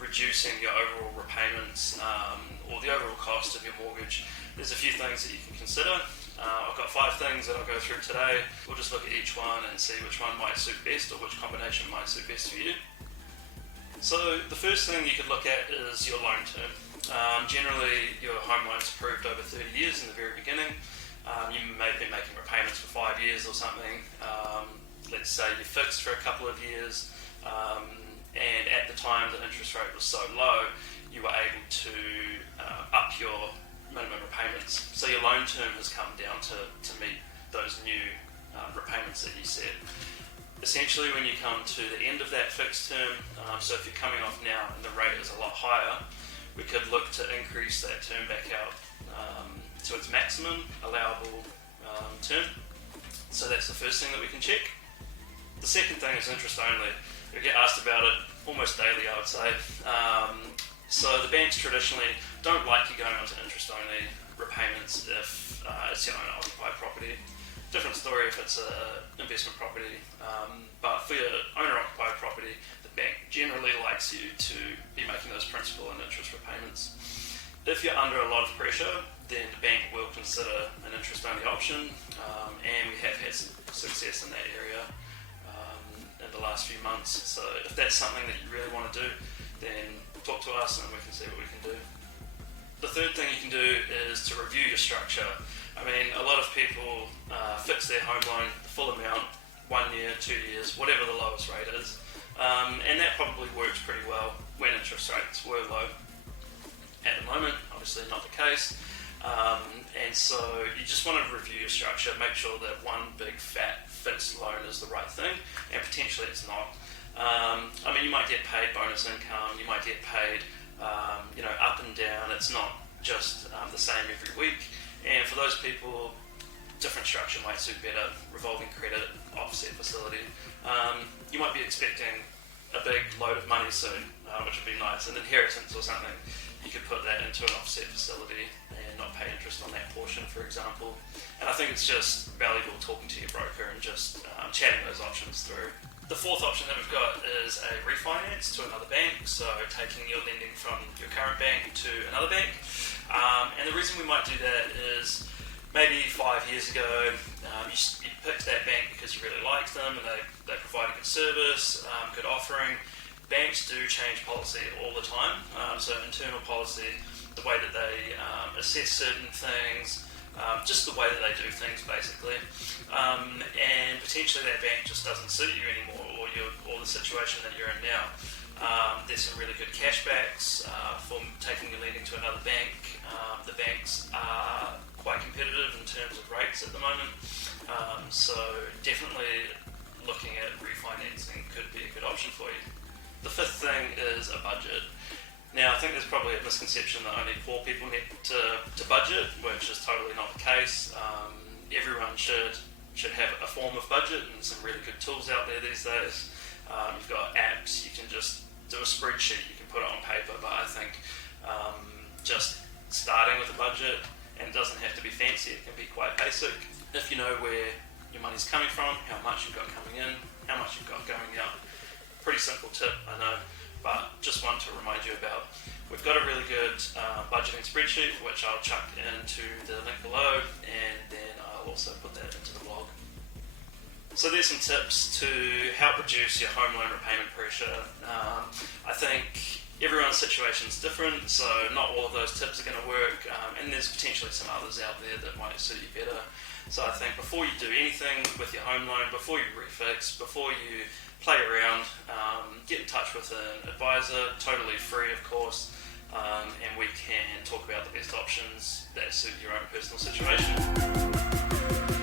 reducing your overall repayments or the overall cost of your mortgage, there's a few things that you can consider. I've got 5 things that I'll go through today. We'll just look at each one and see which one might suit best or which combination might suit best for you. So the first thing you could look at is your loan term. Generally, your home loan's approved over 30 years in the very beginning. You may be making repayments for 5 years or something. Let's say you fixed for a couple of years, and at the time the interest rate was so low, you were able to up your minimum repayments. So your loan term has come down to meet those new repayments that you set. Essentially, when you come to the end of that fixed term, so if you're coming off now and the rate is a lot higher, we could look to increase that term back out to its maximum allowable term. So that's the first thing that we can check. The second thing is interest only. We get asked about it almost daily, I would say. So the banks traditionally don't like you going onto interest only repayments if it's your own occupied property. Different story if it's an investment property, but for your owner-occupied property, the bank generally likes you to be making those principal and interest repayments. If you're under a lot of pressure, then the bank will consider an interest-only option, and we have had some success in that area in the last few months. So if that's something that you really want to do, then talk to us and we can see what we can do. The third thing you can do is to review your structure. I mean, a lot of people fix their home loan, the full amount, 1 year, 2 years, whatever the lowest rate is. And that probably works pretty well when interest rates were low. At the moment, obviously not the case. And so you just want to review your structure, make sure that one big fat fixed loan is the right thing, and potentially it's not. I mean, you might get paid bonus income, you might get paid up and down. It's not just the same every week. And for those people, different structure might suit better. Revolving credit, offset facility. You might be expecting a big load of money soon, which would be nice, an inheritance or something. You could put that into an offset facility and not pay interest on that portion, for example. And I think it's just valuable talking to your broker and just chatting those options through. The fourth option that we've got is a refinance to another bank, so taking your lending from your current bank to another bank. And the reason we might do that is maybe 5 years ago, you picked that bank because you really liked them and they provide a good service, good offering. Banks do change policy all the time, so internal policy, the way that they assess certain things, just the way that they do things basically, and potentially that bank just doesn't suit you anymore, or the situation that you're in now. There's some really good cashbacks for taking your lending to another bank. The banks are quite competitive in terms of rates at the moment, so definitely looking at refinancing could be a good option for you. The fifth thing is a budget. Now, I think there's probably a misconception that only poor people need to budget, which is totally not the case. Everyone should have a form of budget, and some really good tools out there these days. You've got apps, you can just do a spreadsheet, you can put it on paper, but I think just starting with a budget, and it doesn't have to be fancy, it can be quite basic. If you know where your money's coming from, how much you've got coming in, how much you've got going out. Pretty simple tip, I know, but just one to remind you about. We've got a really good budgeting spreadsheet, which I'll chuck into the link below, and then I'll also put that into the blog. So there's some tips to help reduce your home loan repayment pressure. I think everyone's situation is different, so not all of those tips are going to work, and there's potentially some others out there that might suit you better. So I think before you do anything with your home loan, before you refix, before you play around, get in touch with an advisor, totally free of course, and we can talk about the best options that suit your own personal situation.